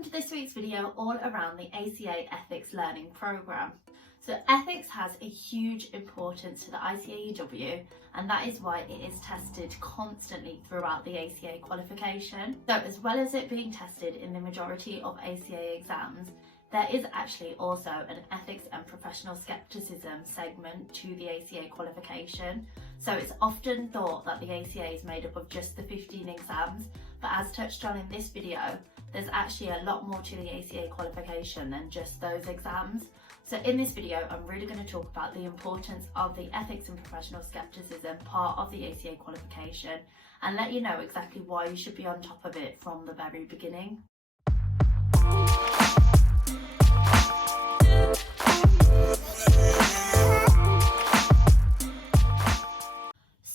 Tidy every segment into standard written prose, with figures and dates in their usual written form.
Welcome to this week's video all around the ACA Ethics Learning Programme. So ethics has a huge importance to the ICAEW, and that is why it is tested constantly throughout the ACA qualification. So as well as it being tested in the majority of ACA exams, there is actually also an Ethics and Professional Scepticism segment to the ACA qualification. So it's often thought that the ACA is made up of just the 15 exams, but as touched on in this video, there's actually a lot more to the ACA qualification than just those exams. So in this video, I'm really going to talk about the importance of the Ethics and Professional Scepticism part of the ACA qualification and let you know exactly why you should be on top of it from the very beginning.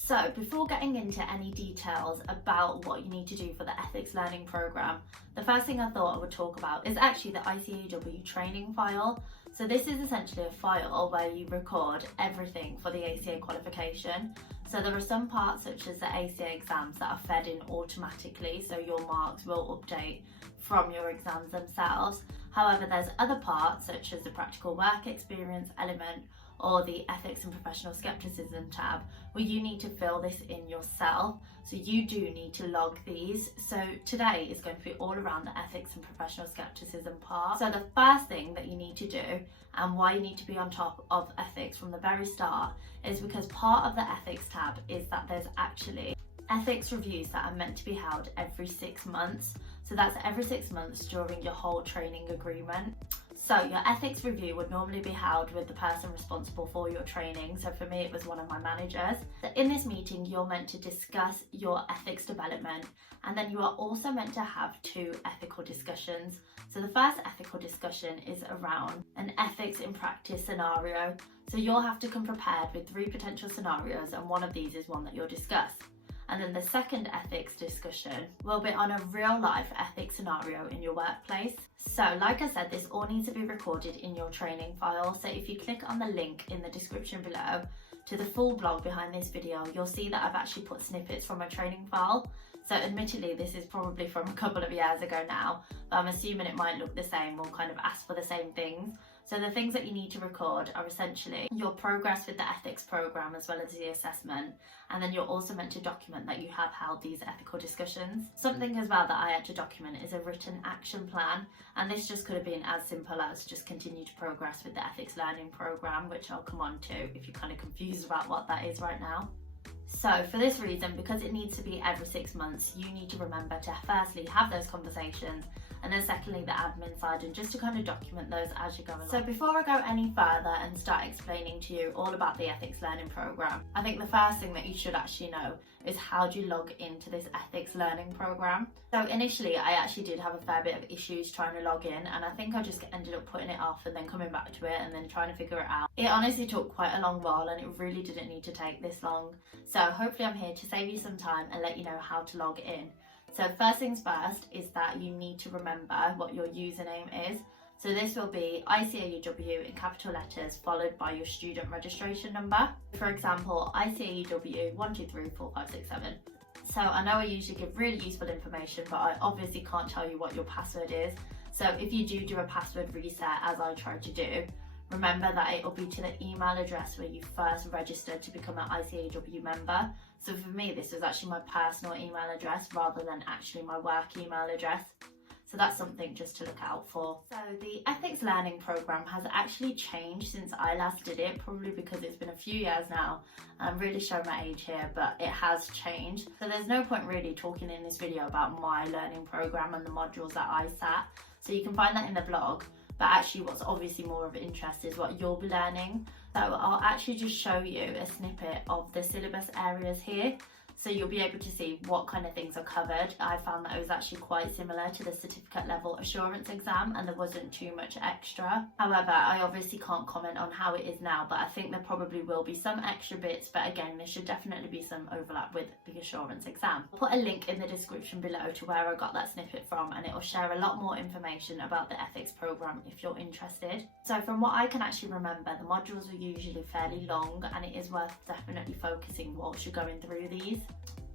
So before getting into any details about what you need to do for the ethics learning programme, the first thing I thought I would talk about is actually the ICAEW training file. So this is essentially a file where you record everything for the ACA qualification. So there are some parts such as the ACA exams that are fed in automatically, so your marks will update from your exams themselves. However, there's other parts such as the practical work experience element or the Ethics and Professional Scepticism tab where you need to fill this in yourself. So you do need to log these. So today is going to be all around the Ethics and Professional Scepticism part. So the first thing that you need to do and why you need to be on top of ethics from the very start is because part of the ethics tab is that there's actually ethics reviews that are meant to be held every 6 months. So that's every 6 months during your whole training agreement. So your ethics review would normally be held with the person responsible for your training. So for me, it was one of my managers. So in this meeting, you're meant to discuss your ethics development, and then you are also meant to have 2 ethical discussions. So the first ethical discussion is around an ethics in practice scenario. So you'll have to come prepared with 3 potential scenarios, and one of these is one that you'll discuss. And then the second ethics discussion will be on a real life ethics scenario in your workplace. So like I said, this all needs to be recorded in your training file. So if you click on the link in the description below to the full blog behind this video, you'll see that I've actually put snippets from my training file. So admittedly, this is probably from a couple of years ago now, but I'm assuming it might look the same or kind of ask for the same things. So the things that you need to record are essentially your progress with the ethics programme as well as the assessment, and then you're also meant to document that you have held these ethical discussions. Something as well that I had to document is a written action plan, and this just could have been as simple as just continue to progress with the ethics learning programme, which I'll come on to if you're kind of confused about what that is right now. So for this reason, because it needs to be every 6 months, you need to remember to firstly have those conversations, and then secondly the admin side, and just to kind of document those as you go along. So before I go any further and start explaining to you all about the ethics learning programme, I think the first thing that you should actually know is how do you log into this ethics learning programme. So initially I actually did have a fair bit of issues trying to log in, and I think I just ended up putting it off and then coming back to it and then trying to figure it out. It honestly took quite a long while, and it really didn't need to take this long. So hopefully I'm here to save you some time and let you know how to log in. So first things first is that you need to remember what your username is. So this will be ICAEW in capital letters followed by your student registration number. For example, ICAEW 1234567. So I know I usually give really useful information, but I obviously can't tell you what your password is. So if you do a password reset, as I tried to do, remember that it will be to the email address where you first registered to become an ICAEW member. So for me, this was actually my personal email address rather than actually my work email address. So that's something just to look out for. So the ethics learning programme has actually changed since I last did it, probably because it's been a few years now. I'm really showing my age here, but it has changed. So there's no point really talking in this video about my learning programme and the modules that I sat. So you can find that in the blog. But actually what's obviously more of interest is what you'll be learning. So I'll actually just show you a snippet of the syllabus areas here. So you'll be able to see what kind of things are covered. I found that it was actually quite similar to the certificate level assurance exam, and there wasn't too much extra. However, I obviously can't comment on how it is now, but I think there probably will be some extra bits, but again, there should definitely be some overlap with the assurance exam. I'll put a link in the description below to where I got that snippet from, and it will share a lot more information about the ethics programme if you're interested. So from what I can actually remember, the modules are usually fairly long, and it is worth definitely focusing whilst you're going through these.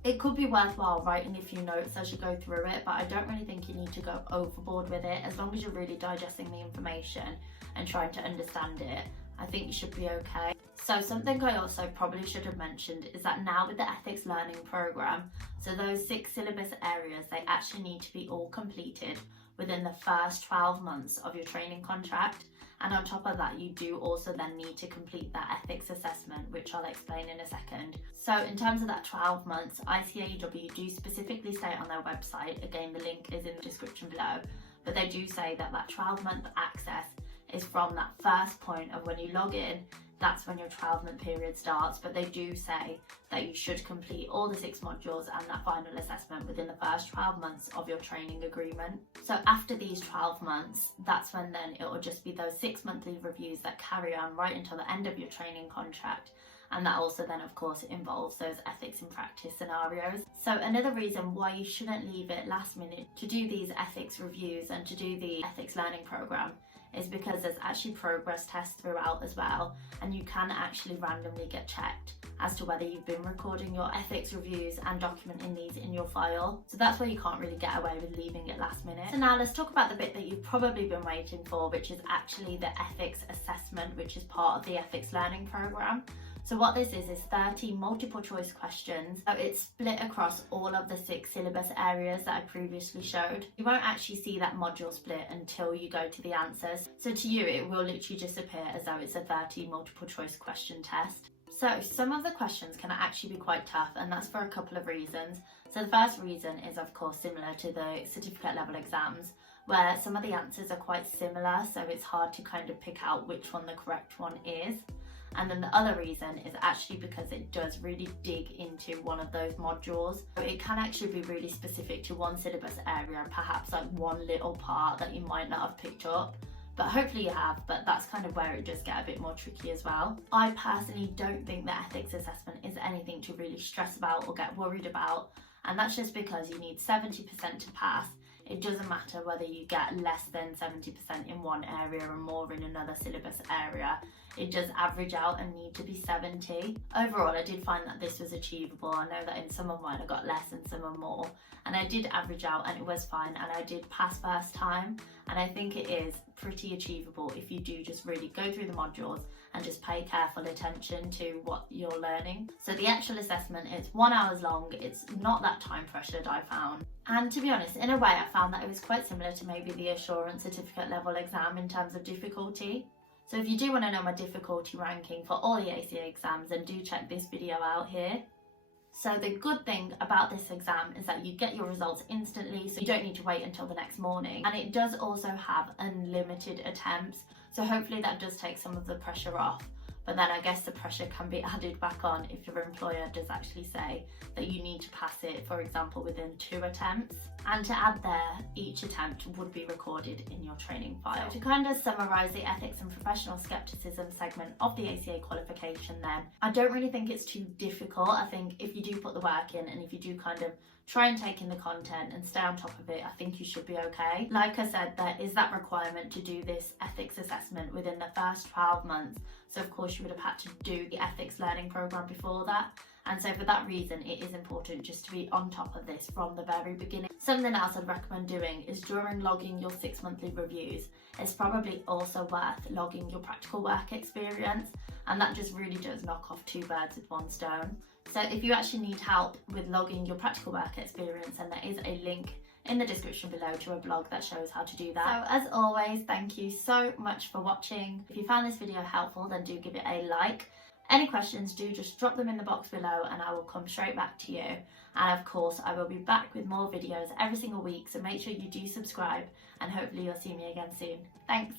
It could be worthwhile writing a few notes as you go through it, but I don't really think you need to go overboard with it. As long as you're really digesting the information and trying to understand it, I think you should be okay. So something I also probably should have mentioned is that now with the ethics learning program, so those 6 syllabus areas, they actually need to be all completed within the first 12 months of your training contract. And on top of that, you do also then need to complete that ethics assessment, which I'll explain in a second. So in terms of that 12 months, ICAEW do specifically say on their website, again, the link is in the description below, but they do say that that 12-month access is from that first point of when you log in. That's when your 12-month period starts, but they do say that you should complete all the 6 modules and that final assessment within the first 12 months of your training agreement. So after these 12 months, that's when then it will just be those 6 monthly reviews that carry on right until the end of your training contract. And that also then of course involves those ethics in practice scenarios. So another reason why you shouldn't leave it last minute to do these ethics reviews and to do the ethics learning program is because there's actually progress tests throughout as well, and you can actually randomly get checked as to whether you've been recording your ethics reviews and documenting these in your file. So that's where you can't really get away with leaving it last minute. So now let's talk about the bit that you've probably been waiting for, which is actually the ethics assessment, which is part of the ethics learning program. So what this is 30 multiple choice questions. So it's split across all of the 6 syllabus areas that I previously showed. You won't actually see that module split until you go to the answers. So to you, it will literally just appear as though it's a 30 multiple choice question test. So some of the questions can actually be quite tough, and that's for a couple of reasons. So the first reason is of course similar to the certificate level exams, where some of the answers are quite similar, so it's hard to kind of pick out which one the correct one is. And then the other reason is actually because it does really dig into one of those modules. So it can actually be really specific to one syllabus area, and perhaps like one little part that you might not have picked up. But hopefully you have, but that's kind of where it does get a bit more tricky as well. I personally don't think the ethics assessment is anything to really stress about or get worried about. And that's just because you need 70% to pass. It doesn't matter whether you get less than 70% in one area and more in another syllabus area. It does average out and need to be 70. Overall, I did find that this was achievable. I know that in some of mine I got less and some are more. And I did average out and it was fine, and I did pass first time. And I think it is pretty achievable if you do just really go through the modules and just pay careful attention to what you're learning. So the actual assessment is 1 hour long. It's not that time pressured, I found. And to be honest, in a way I found that it was quite similar to maybe the assurance certificate level exam in terms of difficulty. So if you do want to know my difficulty ranking for all the ACA exams, then do check this video out here. So the good thing about this exam is that you get your results instantly, so you don't need to wait until the next morning. And it does also have unlimited attempts, so hopefully that does take some of the pressure off. But then I guess the pressure can be added back on if your employer does actually say that you need to pass it, for example, within 2 attempts. And to add there, each attempt would be recorded in your training file. So to kind of summarise the Ethics and Professional Scepticism segment of the ACA qualification then, I don't really think it's too difficult. I think if you do put the work in and if you do kind of try and take in the content and stay on top of it, I think you should be okay. Like I said, there is that requirement to do this ethics assessment within the first 12 months. So of course you would have had to do the ethics learning program before that. And so for that reason, it is important just to be on top of this from the very beginning. Something else I'd recommend doing is during logging your 6 monthly reviews, it's probably also worth logging your practical work experience. And that just really does knock off 2 birds with 1 stone. So if you actually need help with logging your practical work experience, then there is a link in the description below to a blog that shows how to do that. So as always, thank you so much for watching. If you found this video helpful, then do give it a like. Any questions, do just drop them in the box below and I will come straight back to you. And of course, I will be back with more videos every single week, so make sure you do subscribe and hopefully you'll see me again soon. Thanks.